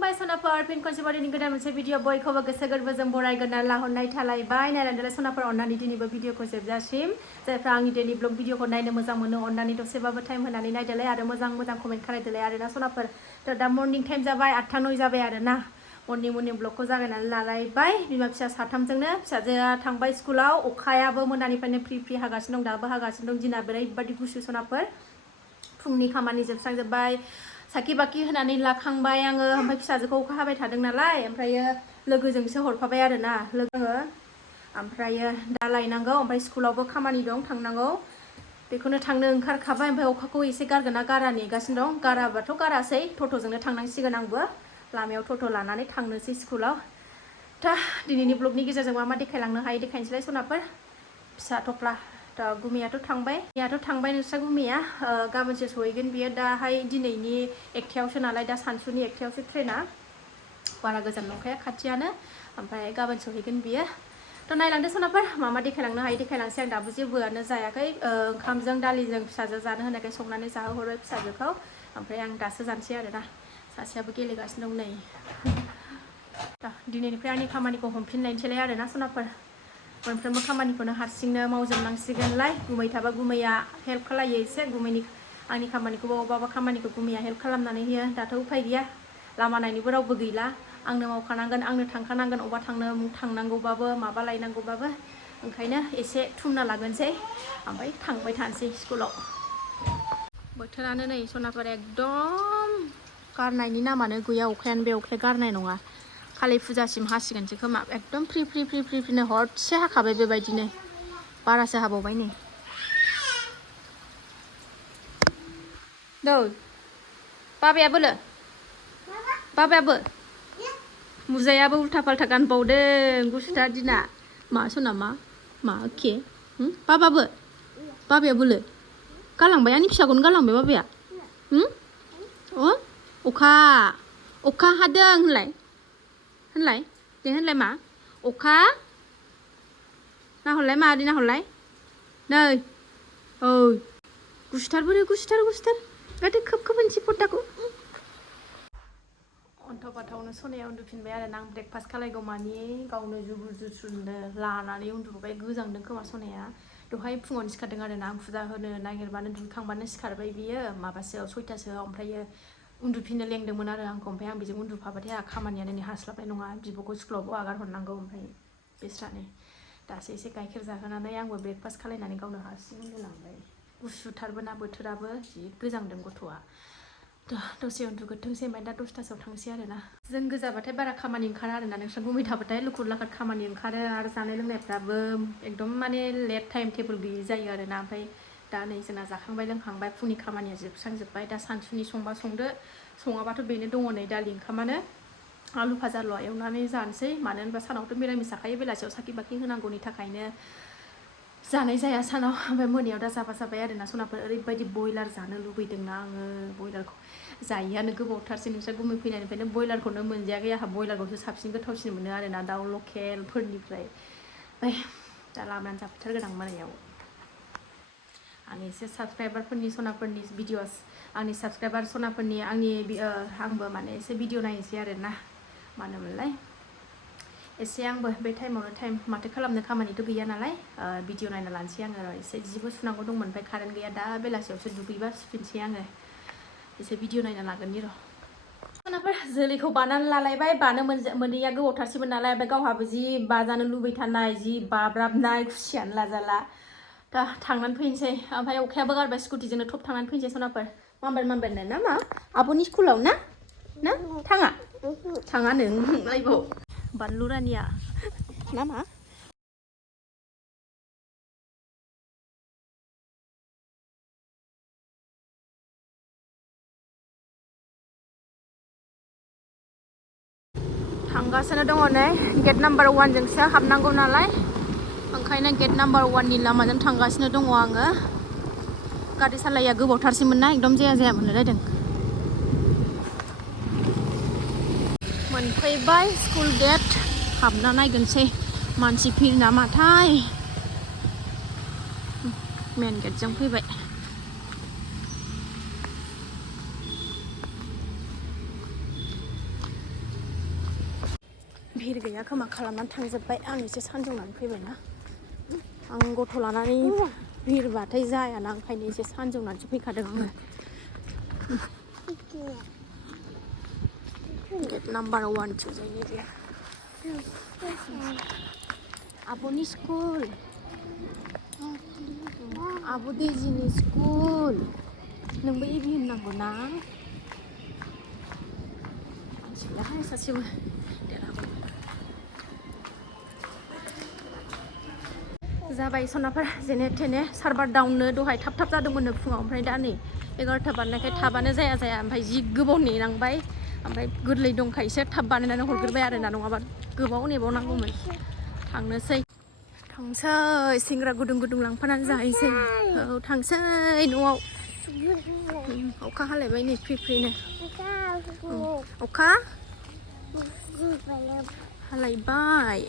खुलुमबाय सनाफोर फिन खनसेबाव दिनै गोदान मोनसे भिडिअ बयखौबो गोसो गोरबोजों बरायगोरना लाहरनाय थालायबाय नायनानै सनाफोर अननानै दिनैबो भिडिअखौ जोबजासिम जायफ्रा आंनि डेलि ब्लग भिडिअखौ नायनो मोजां मोनो अननानै दसेबाबो टाइम होनानै नायदोलाय आरो मोजां कमेन्ट खालायदोलाय आरोना सनाफोर थ' दा मर्निं टाइम जाबाय 8:09 जाबाय आरोना मर्निं ब्लगखौ जागायनानै लालायबाय बिमा फिसा साथामजोंनो फिसाजोआ थांबाय स्कुलाव अखायाबो मोनानिफ्रायनो फ्रि हागासिनो दं दाबो हागासिनो दं दिना ओरैबायदि गुसु सनाफोर फुंनि खामानि जोबस्रांजोब्बाय साखि बाखि होनानै लाखांबाय आङो ओमफ्राय फिसाजोखौ अखा हाबाय थादों नालाय ओमफ्रायो लोगोजोंसो हरफाबाय आरोना लोगो ओमफ्रायो दा लायनांगौ ओमफ्राय स्कुलावबो खामानि दं थांनांगौ बेखौनो थांनो ओंखारखाबाय ओमफ्राय अखाखौ एसे गारगोन ना गारा नेगासिनो दं गाराबाथ' गारासै टट'जोंनो थांनांसिगोन आंबो लामायाव टट' लानानै थांनोसै स्कुलाव दा दिनैनि ब्लगनि गेजेरजों मा देखायलांनो हायो देखायनोसैलाय सनाफोर फिसा थफ्ला गुमियाथ' थांबाय नोंस्रा गुमिया गाबोनसो सहैगोन बियो दाहाय दिनैनि 1थायावसो नालाय दा सानसुनि 1थायावसो ट्रेना बारा गोजान नंखाया खाथियानो ओमफ्राय गाबोन सहैगोन बियो थ' नायलांदो सनाफोर मा देखायलांनो हायो देखायलांसै आं दाबो जेबोआनो जायाखै ओंखामजों दालिजों फिसाजो जानो होनायखाय संनानै जाहोहरबाय फिसाजोखौ ओमफ्राय आं दासो जानोसै आरोना सासेयाबो गेलेगासिनो दं नै दिनैनिफ्राय आंनि खामानिखौ हमफिनलायनोसैलाय आरोना सनाफोर मोनफ्रोमबो खामानिखौनो हारसिंनो मावजोबनांसिगोनलाय गुमै थाबा गुमैया हेल्प खालायो एसे गुमैनि आंनि खामानिखौबो अबेबा खामानिखौ गुमैया हेल्प खालामनानै होयो दाथ' उफाय गैया लामा नायनोबो रावबो गैला आंनो मावखानांगोन आंनो थांखानांगोन अबा थांनांगौबाबो माबा लायनांगौबाबो ओंखायनो एसे थुमना लागोनसै ओमफ्राय थांबाय थानोसै स्कुलाव बोथोरानो नै सनाफोर एकदम गारनायनि नामानो गैया अखायानो बे अखाया गारनाय नङा कालि फुजासिम हासिगोनसो खोमा एकदम फ्रिनो हरसे हाखाबाय बेबायदिनो बारासो हाबावबाय नै दौ बाबायाबो मुजायाबो उल्था फाल्था गानबावदों गुसुथार दिना मा सना मा एखे बाबायाबोलो गालांबाय आंनि फिसाखौनो गालांबाय बाबाया अखा हादों होनलाय मा अखा नाहरलाय मादै नाहरलाय नै गुसुथार गादो खोब होनसै पट्टाखौ अन्थाव बाथावनो सनाया उन्दुफिनबाय आरो आं ब्रेकफास्ट खालायगौ मानि गावनो जुबुर जुथुरनो लानानै उन्दुबाय गोजांदों खोमा सनाया दहाय फुङावनो सिखारदों आरो आं फुजा होनो नागिरबानो दुगैखांबानो सिखारबाय बियो माबासोआव 6थासोआव ओमफ्रायो उन्दुफिननो लेंदोंमोन आरो आंखौ ओमफ्राय आं बेजों उन्दुफाबाथाय आंहा खामानियानो नै हास्लाबनाय नङा बिब'खौ स्कुलावबो आगार हरनांगौ ओमफ्राय बिस्रानि दासो एसे गाइखेर जाहोनानै आंबो ब्रेकफास्ट खालायनानै गावनो हारसिं उन्दुलांबाय गुसुथारबो ना बोथोराबो जि गोजांदों गथ'आ दसे उन्दुग्रोथोंसै ओमफ्राय दा 10थासोआव थांसै आरोना जों गोजाबाथाय बारा खामानि ओंखारा आरोना नोंस्रा गुमै थाबाथाय लुखुर लाखार खामानि ओंखारो आरो जानाय लोंनायफ्राबो एकदम माने लेट टाइम टेबोल गैयि जायो आरोना ओमफ्राय दा नै जोंना जाखांबाय लोंखांबाय फुंनि खामानिया जोबस्रांजोब्बाय दा सानसुनि संबा संदो सङाबाथ' बेनो दङ नै दालि ओंखामानो आलु भाजाल' एवनानै जानोसै मानो होनबा सानावथ' मिरामिस जाखायो बेलासियाव साखि बाखि होनांगौनि थाखायनो जानाय जाया सानाव ओमफ्राय मोनायाव दा जाबाय आरोना सनाफोर ओरैबायदि बयलार जानो लुबैदोंना आङो बयलारखौ जायैयानो गोबावथारसै नोंस्रा गुमै फैनायनिफ्रायनो बयलारखौनो मोनजायाखै आंहा बयलारखौसो साबसिन गोथावसिन मोनो आरोना दाउ लकेलफोरनिफ्राय ओमफ्राय दा लाबोनानै जाफैथारगोन आं मोनायाव आंनि एसे साबसक्राइबारफोरनि सनाफोरनि भिडिअस आंनि साबसक्राइबार सनाफोरनि आंबो माने एसे भिडिअ नायनोसै आरोना मानो मोनलाय एसे आंबो बे टाइमावनो टाइम माथो खालामनो खामानिथ' गैया नालाय भिडिअ नायना लानोसै आङो एसे जिबो सुनांगौ दंमोन ओमफ्राय कारेन्ट गैया दा बेलासियावसो दुगैबा सुफिनसै आङो एसे भिडिअ नायना लागोननि र' सनाफोर जोलैखौ बानानै लालायबाय बानो मोनैया गोबावथारसैमोन नालाय ओमफ्राय गावहाबो जि बाजानो लुबैथारनाय जि बाब्राबनाय खुसियानो लाजाला दा थांनानै फैनोसै ओमफ्राय अखायाबो गारबाय स्कुटिजोंनो थब थांनानै फैनोसै सनाफोर माबार ना मा आब'नि स्कुलाव ना थाङा नोंलायबाव बानलु रानिया ना मा थांगासिनो दङ नै गेट नाम्बार 1जोंसो हाबनांगौ नालाय ओंखायनो गेट नाम्बार 1नि लामाजों थांगासिनो दङ आङो गारि सालाया गोबावथारसैमोन ना एकदम जाया मोनलायलायदों मोनफैबाय स्कुल गेट हाबना नायगोनसै मानसि फिर नामाथाय मेन गेटजों फैबाय भिर गैया खोमा खालामनानै थांजोब्बाय आं एसे सानजौनानै फैबायना आं गथ' लानानै भिरबाथाय जायाना ओंखायनो एसे सानजौनानैसो फैखादों आङो गेट नाम्बार 1 2 जायनि बे आब'नि स्कुल आब' दैजिनि स्कुल नोंबो एबि होननांगौ ना मानसिलाहाय सासेबो जाबाय सनाफोर जेने थेने सार्भार डाउननो दहाय थाब थाब जादोंमोननो फुङाव ओमफ्राय दा नै 11ता बारनायखाय थाबानो जाया ओमफ्राय जि गोबाव नेनांबाय ओमफ्राय गोरलै दंखायोसो थाब बानायनानै हरग्रोबाय आरोना नङाबा गोबाव नेबावनांगौमोन थांनोसै सिंग्रा गुदुं गुदुं लांफानानै जाहैसै औ थांसै न'आव अखा हालायबाय नै फ्रि फ्रिनो अखा हालायबाय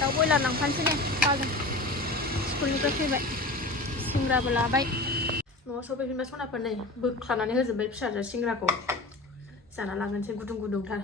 दाउ बयलार लांफानोसै ने बाजों स्कुलनिफ्राय फैबाय सिंग्राबो लाबाय न'आव सफैफिनबा सनाफोर नै बोख्लानानै होजोब्बाय फिसाजो सिंग्राखौ जाना लांगोनसै गुदुं गुदुंथार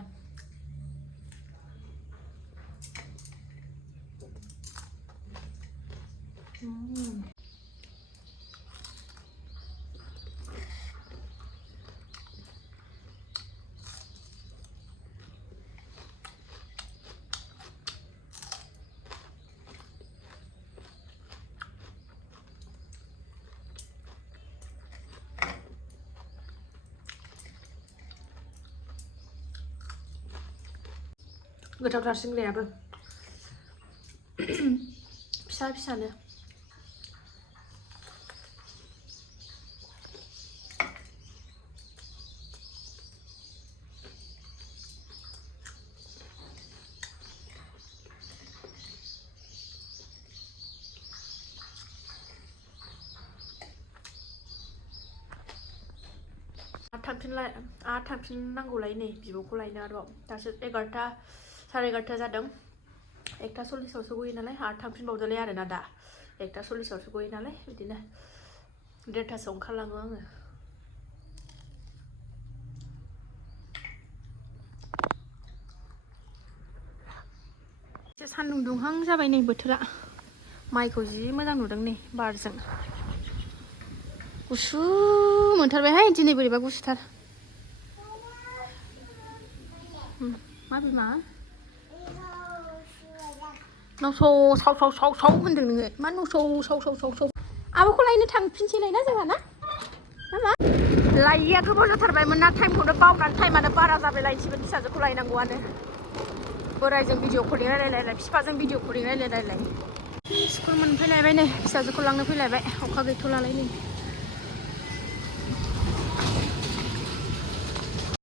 गोथावथार सिंग्रायाबो फिसा फिसानो थांफिननांगौलाय नै बिब'खौ लायनो आरोबाव दासो 11ता 11:30 जादों 1:40 गयो नालाय आरो थांफिनबावदोलाय आरोना दा 1:40 गयो नालाय बिदिनो 1:30 ओंखारलाङो आङो एसे सान्दुं दुंहां जाबाय नै बोथोरा माइखौ जि मोजां नुदों नै बारजों गुसु मोनथारबायहाय दिनै बोरैबा गुसुथार मा बिमा नौसौ साव होनदों नोङो मा नौसौ साव आब'खौ लायनो थांफिनसैलाय ना जोंहा ना मा लायैया गोबाव जाथारबायमोन ना टाइमखौनो बावनानै टाइमानो बारा जाबाय लायनोसैमोन फिसाजोखौ लायनांगौआनो बोरायजों भिडिअ कलिं रायलायलायलाय बिफाजों भिडिअ कलिं रायलायलायलाय स्कुल मोनफैलायबाय नै फिसाजोखौ लांनो फैलायबाय अखा गैथ'लालाय नै